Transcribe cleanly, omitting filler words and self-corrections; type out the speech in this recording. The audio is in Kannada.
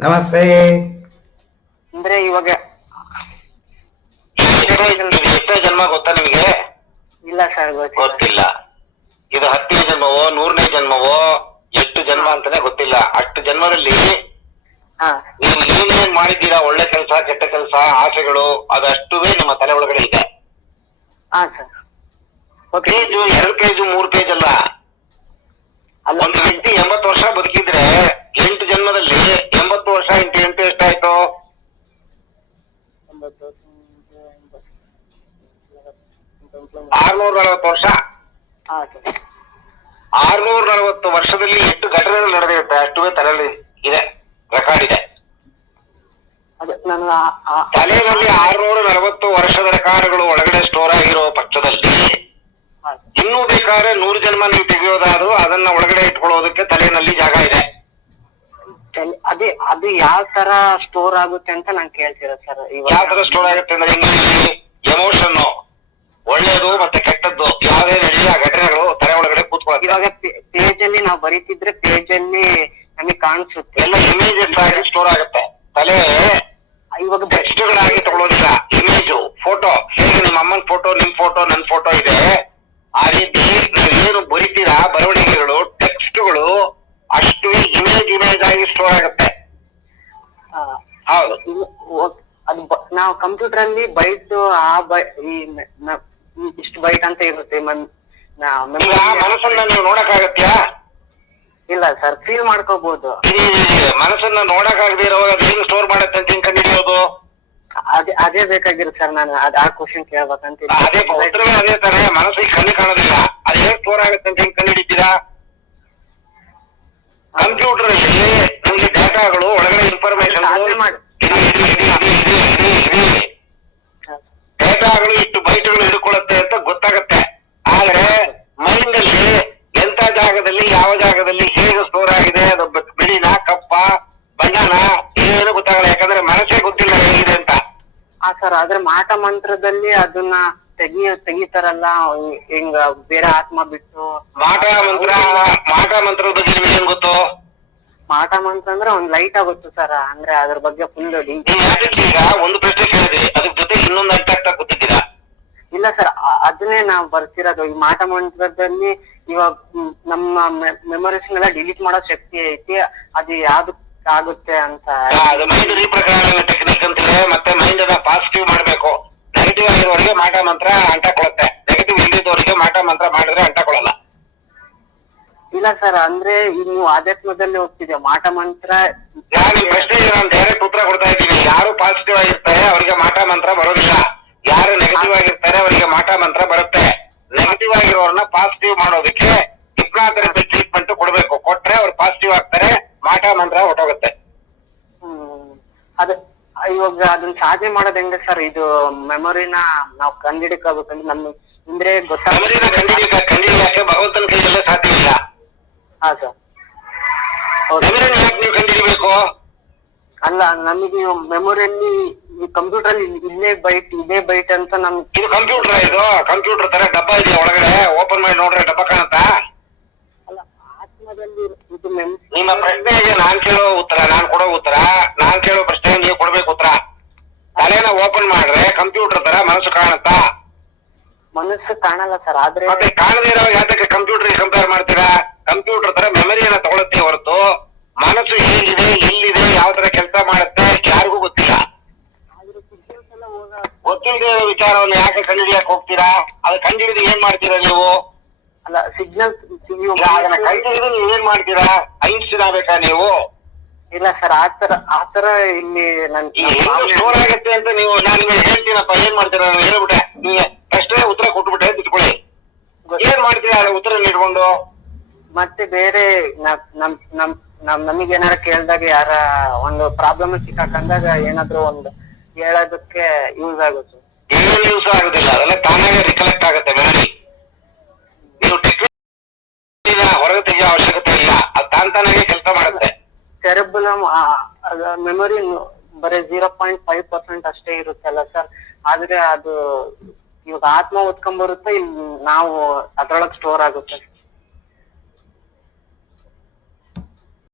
ನಮಸ್ತೆ. ಅಂದ್ರೆ ಇವಾಗ ಎಷ್ಟನೇ ಜನ್ಮ ಗೊತ್ತಾ ನಿಮಗೆ? ಇಲ್ಲ ಸರ್, ಗೊತ್ತಿಲ್ಲ. ಇದು 10ನೇ ಜನ್ಮವೋ 100ನೇ ಜನ್ಮವೋ ಎಷ್ಟು ಜನ್ಮ ಅಂತಾನೆ ಗೊತ್ತಿಲ್ಲ. ಅಷ್ಟು ಜನ್ಮದಲ್ಲಿ ನೀವು ಏನೇನ್ ಮಾಡಿದ್ದೀರಾ, ಒಳ್ಳೆ ಕೆಲಸ ಕೆಟ್ಟ ಕೆಲಸ ಆಸೆಗಳು ಅದಷ್ಟುವೇ ನಿಮ್ಮ ತಲೆ ಒಳಗಡೆ ಇದೆ. ಪೇಜು 2 ಪೇಜು 3 ಪೇಜ್ ಅಲ್ಲ. ಒಂದು ವ್ಯಕ್ತಿ 80 ವರ್ಷ ಬದುಕಿದ್ರೆ 8 ಜನ್ಮದಲ್ಲಿ 80 ವರ್ಷ ಇಂಟು 8 ಎಷ್ಟಾಯ್ತು? 640 ವರ್ಷ. 640 ವರ್ಷದಲ್ಲಿ ಎಷ್ಟು ಘಟನೆಗಳು ನಡೆದಿರುತ್ತೆ ಅಷ್ಟುವೇ ತಲೆಯಲ್ಲಿ ಇದೆ, ರೆಕಾರ್ಡ್ ಇದೆ. ತಲೆಯಲ್ಲಿ 640 ವರ್ಷದ ರೆಕಾರ್ಡ್ಗಳು ಒಳಗಡೆ ಸ್ಟೋರ್ ಆಗಿರೋ ಪಕ್ಷದಲ್ಲಿ ಇನ್ನೂ ಬೇಕಾದ್ರೆ 100 ಜನ್ಮ ನೀವು ತೆಗೆಯೋದಾದ್ರೂ ಅದನ್ನ ಒಳಗಡೆ ಇಟ್ಕೊಳ್ಳೋದಕ್ಕೆ ತಲೆಯಲ್ಲಿ ಜಾಗ ಇದೆ. ಅದು ಯಾವ ತರ ಸ್ಟೋರ್ ಆಗುತ್ತೆ ಅಂತ ನಾನು ಕೇಳ್ತೀರಾ ಸರ್? ಯಾವ ತರ ಸ್ಟೋರ್ ಆಗುತ್ತೆ ಅಂದ್ರೆ ಎಮೋಷನ್, ಒಳ್ಳೇದು ಮತ್ತೆ ಕೆಟ್ಟದ್ದು ಯಾವ್ದೇ ನಡೆಯ ಘಟನೆಗಳು ತಲೆ ಒಳಗಡೆ ಕೂತ್ಕೊಳ್ಳೋದು. ಇವಾಗ ಪೇಜ್ ಅಲ್ಲಿ ನಾವು ಬರೀತಿದ್ರೆ ಪೇಜ್ ಅಲ್ಲಿ ನಮಗೆ ಕಾಣಿಸುತ್ತೆ, ಎಲ್ಲ ಇಮೇಜಸ್ ಆಗಿ ಸ್ಟೋರ್ ಆಗುತ್ತೆ. ತಲೆ ಇವಾಗ ಟೆಕ್ಸ್ಟ್ಗಳಾಗಿ ತಗೊಳ್ಳೋದಿಲ್ಲ, ಇಮೇಜು ಫೋಟೋ. ಹೇಗೆ ನಿಮ್ಮ ಅಮ್ಮನ ಫೋಟೋ, ನಿಮ್ ಫೋಟೋ, ನನ್ ಫೋಟೋ ಇದೆ, ಆ ರೀತಿ ನೀವೇನು ಬರೀತೀರಾ ಬರವಣಿಗೆಗಳು ಟೆಕ್ಸ್ಟ್ಗಳು ಅಷ್ಟು ಇಮೇಜ್ ಆಗಿ ಸ್ಟೋರ್ ಆಗುತ್ತೆ. ಹೌದು. ಅದು ನಾವು ಕಂಪ್ಯೂಟರ್ ಅಲ್ಲಿ ಬೈಟ್ ಇಷ್ಟು ಬೈಟ್ ಅಂತ ಇರುತ್ತೆ. ಮನಸ್ಸನ್ನ ನೀವು ನೋಡಕ್ಕಾಗತ್ಯಾ? ಇಲ್ಲ ಸರ್, ಫೀಲ್ ಮಾಡ್ಕೋಬಹುದು. ಮನಸ್ಸನ್ನ ನೋಡಕ್ಕಾಗದೇ ಇರುವಾಗ ಅದು ಹೆಂಗ್ ಸ್ಟೋರ್ ಮಾಡುತ್ತೆ ಅಂತ ಹೆಂಗ್ ಕಂಡಿಡಿಯೋದು? ಅದೇ ಬೇಕಾಗಿರುತ್ತೆ ಸರ್. ನಾನು ಆ ಕ್ವಶನ್ ಕೇಳ್ಬೇಕಂತ. ಅದೇ ಉತ್ತರವೇ ಅದೇ ತಾನೆ. ಮನಸ್ಸಿಗೆ ಕಣ್ಣು ಕಾಣೋದಿಲ್ಲ, ಅದು ಹೇಗ್ ಸ್ಟೋರ್ ಆಗುತ್ತೆ ಅಂತ ಹೆಂಗ್ ಕಂಡುಹಿಡಿತೀರಾ? ಕಂಪ್ಯೂಟರ್ ಅಲ್ಲಿ ನಮ್ಗೆ ಡೇಟಾಗಳು ಒಳಗಡೆ ಇನ್ಫಾರ್ಮೇಶನ್ ಡೇಟಾಗಳು ಇಷ್ಟು ಬೈಟ್ಗಳು ಹಿಡ್ಕೊಳ್ಳುತ್ತೆ ಅಂತ ಗೊತ್ತಾಗತ್ತೆ. ಆದ್ರೆ ಮೈಂಡ್ ಅಲ್ಲಿ ಎಂತ ಜಾಗದಲ್ಲಿ ಯಾವ ಜಾಗದಲ್ಲಿ ಹೇಗೆ ಸ್ಟೋರ್ ಆಗಿದೆ, ಅದು ಬಿಳಿನ ಕಪ್ಪ ಬಣ್ಣನ ಏನು ಗೊತ್ತಾಗಲ್ಲ. ಯಾಕಂದ್ರೆ ಮನಸ್ಸೇ ಗೊತ್ತಿಲ್ಲ ಹೇಗಿದೆ ಅಂತ. ಸರ್, ಆದ್ರೆ ಮಾಟ ಮಂತ್ರದಲ್ಲಿ ಅದನ್ನ ತೆಗಿತಾರಲ್ಲ, ಹಿಂಗ ಬೇರೆ ಆತ್ಮ ಬಿಟ್ಟು. ಮಾಟ ಮಂತ್ರದ ಬಗ್ಗೆ ನಿಮ್ಗೆ ಏನ್ ಗೊತ್ತು? ಮಾಟ ಮಂತ್ರ ಅಂದ್ರೆ ಒಂದ್ ಲೈಟ್ ಆಗುತ್ತೆ ಸರ್. ಅಂದ್ರೆ ಅದ್ರ ಬಗ್ಗೆ ಫುಲ್ ಈಗ ಒಂದು ಪ್ರಶ್ನೆ ಕೇಳಿದ್ರಿ, ಅದ್ರ ಜೊತೆ ಇನ್ನೊಂದು ಅರ್ಥ ಆಗ್ತಾ ಗೊತ್ತಿದ್ದೀರಾ? ಇಲ್ಲ ಸರ್, ಅದನ್ನೇ ನಾವು ಬರ್ತಿರೋದು. ಈ ಮಾಟ ಮಂತ್ರದಲ್ಲಿ ಇವಾಗ ನಮ್ಮ ಮೆಮೊರೀಸ್ ನೆಲ್ಲ ಡಿಲೀಟ್ ಮಾಡೋ ಶಕ್ತಿ ಐತಿ. ಅದು ಯಾವ್ದಕ್ ಆಗುತ್ತೆ ಅಂತ. ಅದು ಮೈಂಡ್ ರೀಪ್ರೋಗ್ರಾಮಿಂಗ್ ಟೆಕ್ನಿಕ್ ಅಂತಿದೆ. ಮತ್ತೆ ಮೈಂಡ್ ಅನ್ನ ಪಾಸಿಟಿವ್ ಮಾಡ್ಬೇಕು. ನೆಗೆಟಿವ್ ಆಗಿರೋರಿಗೆ ಮಾಟ ಮಂತ್ರ ಅಂಟಕೊಳ್ಳುತ್ತೆ, ನೆಗೆಟಿವ್ ಇಲ್ಲಿದ್ದವರಿಗೆ ಮಾಟ ಮಂತ್ರ ಮಾಡಿದ್ರೆ ಅಂಟಕೊಳ್ಳಲ್ಲ. ಇಲ್ಲ ಸರ್, ಅಂದ್ರೆ ನೀವು ಆಧ್ಯಾತ್ಮದಲ್ಲಿ ಹೋಗ್ತಿದೆ ಮಾಟ ಮಂತ್ರ. ನಿಮ್ ಪ್ರಶ್ನೆಗೆ ನಾನು ಡೈರೆಕ್ಟ್ ಉತ್ತರ ಕೊಡ್ತಾ ಇದ್ದೀನಿ. ಯಾರು ಪಾಸಿಟಿವ್ ಆಗಿರ್ತಾರೆ ಅವರಿಗೆ ಮಾಟ ಮಂತ್ರ ಬರೋದಿಲ್ಲ, ಯಾರು ನೆಗೆಟಿವ್ ಆಗಿರ್ತಾರೆ ಅವರಿಗೆ ಮಾಟ ಮಂತ್ರ ಬರುತ್ತೆ. ನೆಗೆಟಿವ್ ಆಗಿರೋರ್ನ ಪಾಸಿಟಿವ್ ಮಾಡೋದಕ್ಕೆ ಹಿಪ್ನಾಥೆರಪಿ ಟ್ರೀಟ್ಮೆಂಟ್ ಕೊಡ್ಬೇಕು. ಕೊಟ್ರೆ ಅವ್ರು ಪಾಸಿಟಿವ್ ಆಗ್ತಾರೆ, ಮಾಟ ಮಂತ್ರ ಹೊಟ್ಟೋಗುತ್ತೆ. ಇವಾಗ ಅದನ್ನ ಸಾಧನೆ ಮಾಡೋದ್ ಹೆಂಗ ಸರ್? ಇದು ಮೆಮೊರಿನ ನಾವು ಕಂಡಿಡಿಕೋಬೇಕಂದ್ರೆ ನಮ್ಮ ಅಂದ್ರೆ ಮೆಮೊರಿನ ಕಂಡಿಡಿಯಕ್ಕೆ ಭಗವಂತನ ಕೈಯಲ್ಲೇ ಸಾಧ್ಯ ಇಲ್ಲ. ಮೆಮೊರಿನ ಯಾಕೆ ನೀವು ಕಂಡಿಡಿಬೇಕು? ಅಲ್ಲ, ನಮಗೆ ಮೆಮೊರಿಯಲ್ಲಿ ಕಂಪ್ಯೂಟರ್ ಅಲ್ಲಿ ಇದೇ ಬೈಟ್ ಅಂತ ನಮ್ಗೆ. ಇದು ಕಂಪ್ಯೂಟರ್ ತರ ಡಬ್ಬ ಇದೆಯಾ ಒಳಗಡೆ? ಓಪನ್ ಮಾಡಿ ನೋಡ್ರೆ ಡಬ್ಬ ಕಾಣುತ್ತಾ? ಅಲ್ಲ, ಆತ್ಮದಲ್ಲಿ ನಿಮ್ಮ ಪ್ರಶ್ನೆಗೆ ನಾನ್ ಕೇಳೋ ಉತ್ತರ, ನಾನ್ ಕೊಡೋ ಉತ್ತರ, ನಾನ್ ಕೇಳೋ ಪ್ರಶ್ನೆಗೆ ನೀವು ಕೊಡ್ಬೇಕು ಉತ್ತರ. ತಲೆನ ಓಪನ್ ಮಾಡ್ರೆ ಕಂಪ್ಯೂಟರ್ ತರ ಮನಸ್ಸು ಕಾಣುತ್ತಾ? ಮನಸ್ಸು ಕಾಣಲ್ಲ ಸರ್. ಆದ್ರೆ ಮತ್ತೆ ಕಾಣದೇ ಇರೋ ಯಾತಕ್ಕೆ ಕಂಪ್ಯೂಟರ್ ಕಂಪೇರ್ ಮಾಡ್ತೀರಾ? ಕಂಪ್ಯೂಟರ್ ತರ ಮೆಮರಿಯನ್ನ ತಗೊಳುತ್ತೆ ಹೊರತು ಮನಸ್ಸು ಹೇಗಿದೆ, ಎಲ್ಲಿದೆ, ಯಾವ ತರ ಕೆಲಸ ಮಾಡುತ್ತೆ ಯಾರಿಗೂ ಗೊತ್ತಿಲ್ಲ. ಗೊತ್ತಿಲ್ಲದೆ ಇರೋ ವಿಚಾರವನ್ನು ಯಾಕೆ ಕಂಡುಹಿಡಿಯಕ್ ಹೋಗ್ತೀರಾ? ಅದು ಕಂಡುಹಿಡಿದು ಏನ್ ಮಾಡ್ತೀರಾ ನೀವು? ಅಲ್ಲ, ಸಿಗ್ನಲ್ ಅದನ್ನ ಕಂಡುಹಿಡಿದು ನೀವ್ ಏನ್ ಮಾಡ್ತೀರಾ? ಐನ್ಸ್ಟೀನ್ ಆಗ್ಬೇಕಾ ನೀವು? ಇಲ್ಲ ಸರ್, ಆತರ ಇಲ್ಲಿ ಸ್ಟೋರ್ ಆಗುತ್ತೆ ಅಂತ ನೀವು ನಾನು ನಿಮಗೆ ಹೇಳ್ತೀನಪ್ಪ. ಏನ್ ಮಾಡ್ತೀರಾ? ನಾನು ಹೇಳ್ಬಿಟ್ಟೆ, ನಿಮ್ಗೆ ಪ್ರಶ್ನೆ ಉತ್ತರ ಕೊಟ್ಬಿಟ್ಟೆ, ಬಿಟ್ಕೊಳ್ಳಿ. ಏನ್ ಮಾಡ್ತೀರಾ ಉತ್ತರ ಇಟ್ಕೊಂಡು? ಮತ್ತೆ ಬೇರೆ ನಮಗೆ ಏನಾರ ಕೇಳಿದಾಗ, ಯಾರ ಒಂದು ಪ್ರಾಬ್ಲಮ್ ಸಿಕ್ಕಾಕಂದಾಗ ಏನಾದ್ರು ಒಂದು ಹೇಳೋದಕ್ಕೆ ಯೂಸ್ ಆಗುತ್ತೆ. ಏನು ಯೂಸ್ ಆಗುದಿಲ್ಲ, ಅದೆಲ್ಲ ತಾನಾಗೆ ರಿಕಲೆಕ್ಟ್ ಆಗುತ್ತೆ ಮೆಮರಿ. ನೀವು ಟೆಕ್ನಿಕ್ ಹೊರಗೆ ತೆಗೆಯೋ ಅವಶ್ಯಕತೆ ಇಲ್ಲ, ಅದು ತಾನಾಗೆ ಕೆಲಸ ಮಾಡುತ್ತೆ. ಸೆರೆಬ್ರಮ್ ಮೆಮೊರಿ ಬರೀ 0.5% ಅಷ್ಟೇ ಇರುತ್ತಲ್ಲ ಸರ್. ಆದ್ರೆ ಅದು ಇವಾಗ ಆತ್ಮ ಓದ್ಕೊಂಡ್ ಬರುತ್ತೆ, ಇಲ್ಲಿ ನಾವು ಅದ್ರೊಳಗೆ ಸ್ಟೋರ್ ಆಗುತ್ತೆ.